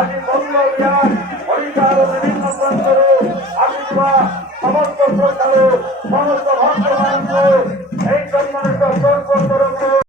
আজ বন্ধ বিহার ওড়িশার বিভিন্ন প্রান্তরে আসিবা সমস্ত শ্রদ্ধালু সমস্ত ভক্ত মানুষ এই জন্মানিত